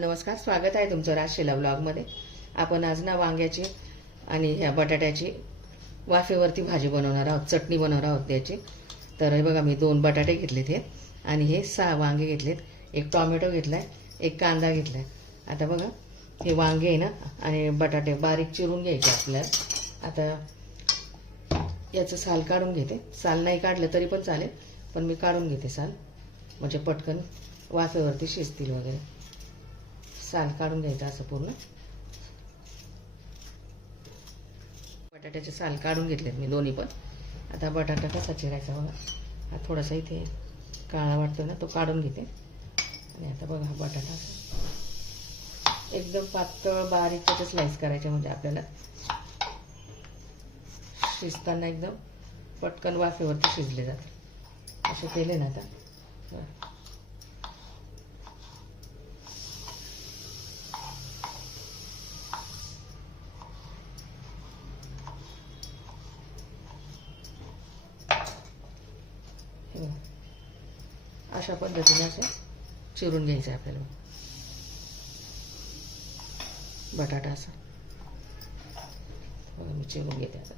नमस्कार. स्वागत आहे तुमचं राजशिला ब्लॉगमध्ये आपण आज ना वांग्याची आणि ह्या बटाट्याची वाफेवरती भाजी बनवणार आहोत चटणी बनवणार आहोत त्याची. तर हे बघा मी दोन बटाटे घेतलेत हे आणि हे सहा वांगे घेतलेत. एक टॉमॅटो आहे एक कांदा घेतलाय. आता बघा हे वांगे आहे ना आणि बटाटे बारीक चिरून घ्यायचे आपल्याला. आता याचं साल काढून घेते. साल नाही काढलं तरी पण चालेल पण मी काढून घेते साल. म्हणजे पटकन वाफेवरती शिजतील वगैरे. साल काढून घ्यायचं असं पूर्ण. बटाट्याचे साल काढून घेतलेत मी दोन्ही पण. आता बटाटा कसा चिरायचा बघा. हा थोडासा इथे काळा वाटतो ना तो काढून घेते. आणि आता बघा हा बटाटा. एकदम पातळ बारीक त्याचे स्लाईस करायचे म्हणजे आपल्याला. शिजताना एकदम पटकन वाफेवरती शिजले जातात. असे केले ना आता. अशा पद्धतीने असे चिरून घ्यायचं आहे आपल्याला. बटाटा असा. मी चिरून घेते आता.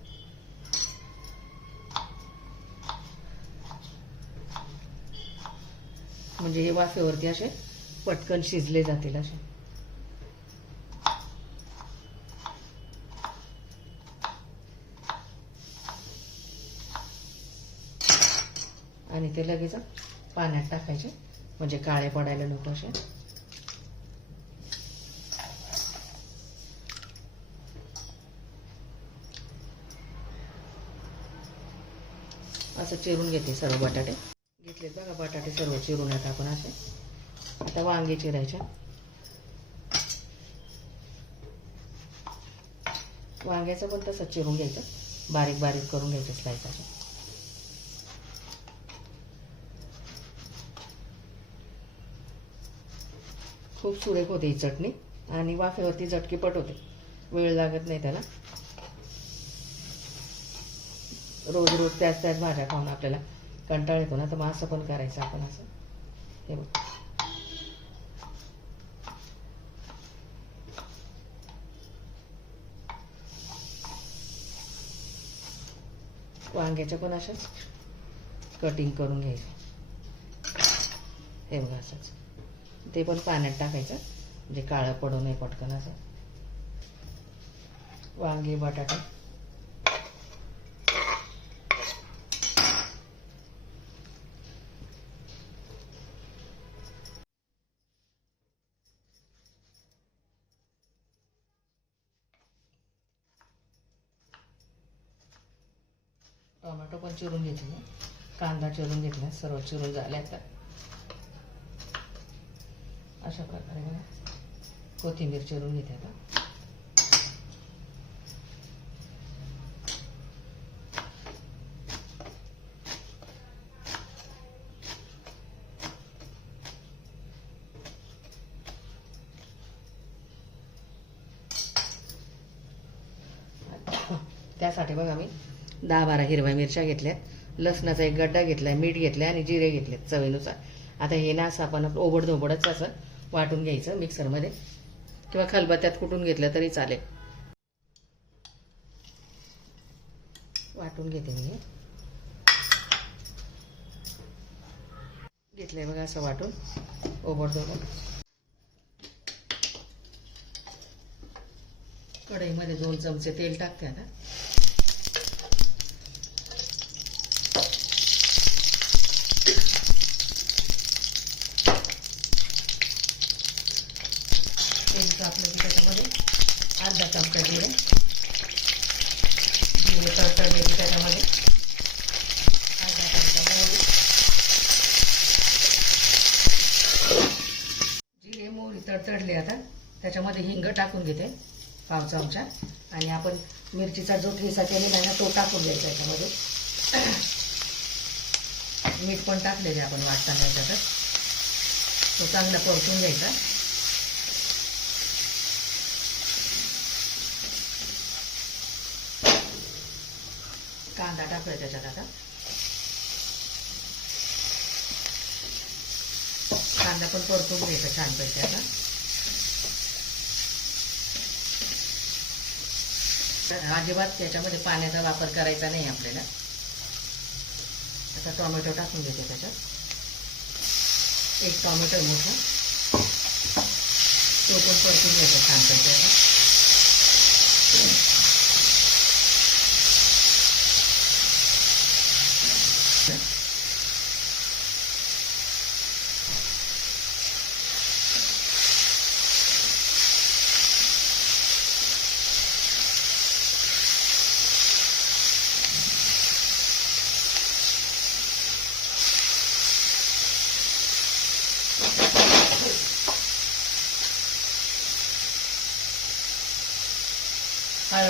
म्हणजे हे वाफेवरती असे पटकन शिजले जातील असे. आणि ते लगेच पाण्यात टाकायचे. म्हणजे काळे पडायला नको असे. असं चिरून घेते सर्व बटाटे. घेतलेत बघा बटाटे सर्व चिरून येतात आपण असे. आता वांगे चिरायचे. वांग्याचं पण तसं चिरून घ्यायचं. बारीक बारीक करून घ्यायचं स्लाईस असे. खूप सुरेख होते ही चटणी. आणि वाफेवरती झटकी होते. वेळ लागत नाही त्याला. रोज रोज त्याच त्याच भाज्या खाऊन आपल्याला कंटाळ येतो ना. तर मग असं पण करायचं आपण असं. हे बघ. वांग्याच्या पण अशाच कटिंग करून घ्यायचं. हे बघा असंच. ते पण पाण्यात टाकायचं. म्हणजे काळं पडू नये पटकन असं. वांगी बटाटा. टोमॅटो पण चिरून घेतले. कांदा चिरून घेतला. सर्व चिरून झाले आता. अशा प्रकारे मला कोथिंबीर चिरून घेते आता. त्यासाठी बघा मी दहा बारा हिरव्या मिरच्या घेतल्या लसणाचा एक गड्डा घेतलाय मीठ घेतलंय आणि जिरे घेतलेत चवीनुसार. आता हे ना असं आपण ओबडधोबडच असं वाटून घ्यायचं मिक्सरमध्ये. किंवा खलबत्त्यात कुटून घेतलं तरी चालेल. वाटून घेते मी. घेतलंय बघा असं वाटून. ओबडतो कढईमध्ये दोन चमचे तेल टाकते आता. तेल टाकलं की त्याच्यामध्ये अर्धा चमचा जिरे. जिरे तडतडले की त्याच्यामध्ये. अर्धा चमचा मोहरी. जिरे मोहरी तडतडले आता. त्याच्यामध्ये हिंग टाकून घेते पाव चमचा. आणि आपण मिरचीचा जो ठेसा केलेला आहे ना तो टाकून द्यायचा याच्यामध्ये मीठ पण टाकलेले आपण वाटताना त्याच्यात तो चांगला परतून घ्यायचा. टाकूया त्याच्यात आता. कांदा पण परतून घ्यायचा पैसे आता. अजिबात त्याच्यामध्ये पाण्याचा वापर करायचा नाही आपल्याला. आता टॉमॅटो टाकून घेते त्याच्यात. एक टॉमॅटो मोठा. तो पण परतून घ्यायचा पैसे आता.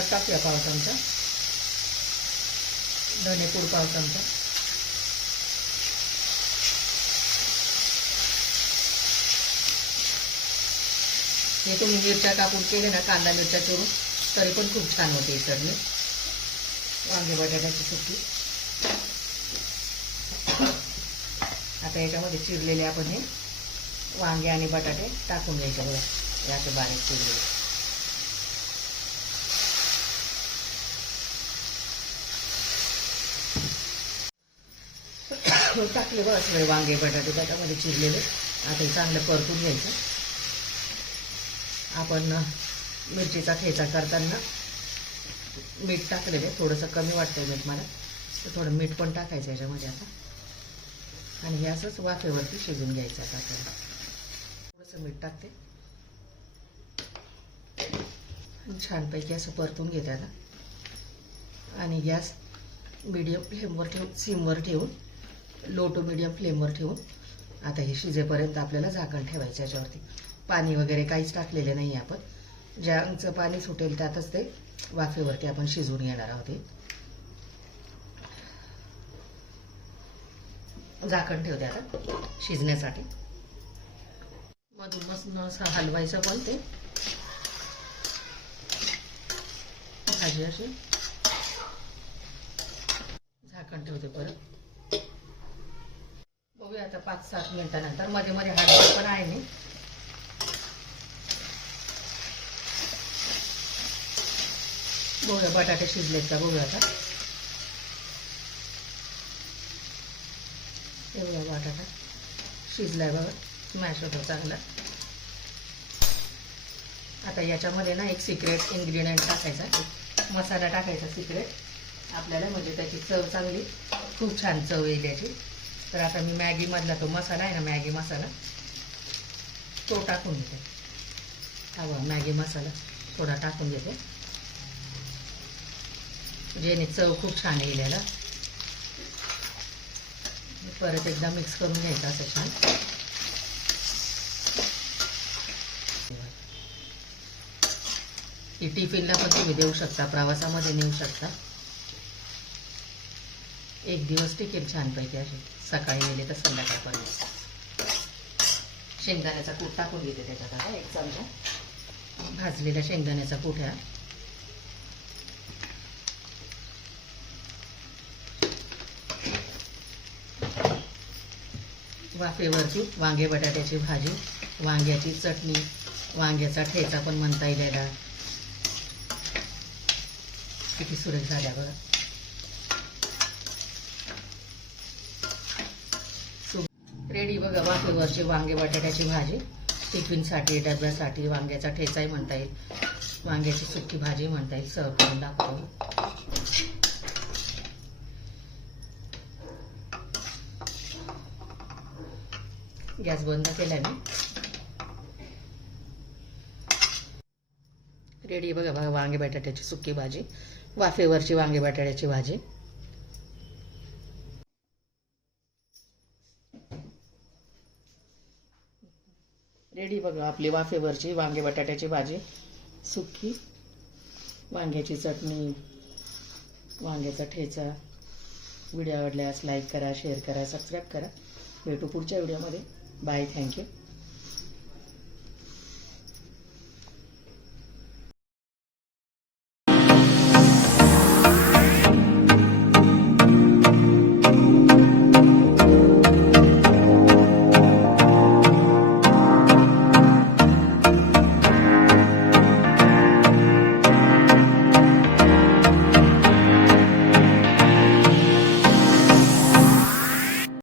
हळद टाकूया पाव चमचा धनेपूड पाव चमचा हे तुम्ही मिरच्या टाकून केले ना कांदा मिरच्या चिरून तरी पण खूप छान होते ही चटणी वांगे बटाट्याची सुकी. आता याच्यामध्ये चिरलेले आपण हे वांगे आणि बटाटे टाकून घ्यायचे बघा हे बारीक चिरलेले. टाकले बघा सगळे वांगे बटाटे त्याच्यामध्ये चिरलेले. आता हे चांगलं परतून घ्यायचं. आपण मिरचीचा ठेचा करताना मीठ टाकलेलं आहे. थोडंसं कमी वाटतं मीठ मला. तर थोडं मीठ पण टाकायचं याच्यामध्ये आता. आणि हे असंच वाफेवरती शिजून घ्यायचं आता आपल्याला थोडंसं मीठ टाकते. छानपैकी असं परतून घेते आता. आणि गॅस मीडियम फ्लेमवर ठेवून सिमवर ठेवून लो टू मीडियम फ्लेमवर ठेवून आता हे शिजेपर्यंत आपल्याला झाकण ठेवायचं याच्यावरती. पाणी वगैरे काहीच टाकलेले नाही आपण. ज्यांचं पाणी सुटेल त्यातच ते वाफेवरती आपण शिजवून घेणार आहोत झाकण ठेवते आता शिजण्यासाठी. मधून मस्त असं हलवायचं पण ते. भाजी अशी. झाकण ठेवते परत. बघूया आता पाच सात मिनिटानंतर. मध्ये मध्ये हात पण आहे मी. बघूया बटाटे शिजलेत का? बघूया आता. एवढा बटाटा शिजलाय बघा. स्मॅश होतो चांगला. आता याच्यामध्ये ना एक सिक्रेट इन्ग्रेडियंट टाकायचा. मसाला टाकायचा सिक्रेट आपल्याला म्हणजे त्याची चव चांगली. खूप छान चव येईल याची. तर आता मी मॅगीमधला तो मसाला आहे ना मॅगी मसाला तो टाकून घेते हवा मॅगी मसाला थोडा टाकून घेते जेणे चव खूप छान येईल याला. परत एकदा मिक्स करून घ्यायचं असं छान. ही टिफिनला पण तुम्ही देऊ शकता प्रवासामध्ये नेऊ शकता. एक दिवस टिकेल छानपैकी असे. सकाळी गेले तर संध्याकाळपर्यंत शेंगदाण्याचा कूट टाकून घेते त्याच्यात आता? एक चमचा भाजलेल्या शेंगदाण्याचा कूट ह्या वाफेवरची वांगे बटाट्याची भाजी वांग्याची चटणी वांग्याचा ठेचा पण म्हणता येईल किती सुरेख झाल्या बघा रेडी बघा वाफेवरची वांगे बटाट्याची भाजी टिफिनसाठी डब्यासाठी वांग्याचा ठेचाही म्हणता येईल. वांग्याची सुकी भाजी म्हणता येईल. सर्व करून दाखवतो. गॅस बंद केलाय मी. रेडी बघा बघा वांगे बटाट्याची सुकी भाजी वाफेवरची वांगे बटाट्याची भाजी. रेडी बघा आपली वाफेवरची वांगे बटाट्याची भाजी. सुकी. वांग्याची चटणी. वांग्याचा ठेचा. व्हिडिओ आवडल्यास लाईक करा शेअर करा सबस्क्राईब करा. भेटू पुढच्या व्हिडिओमध्ये. Bye thank you.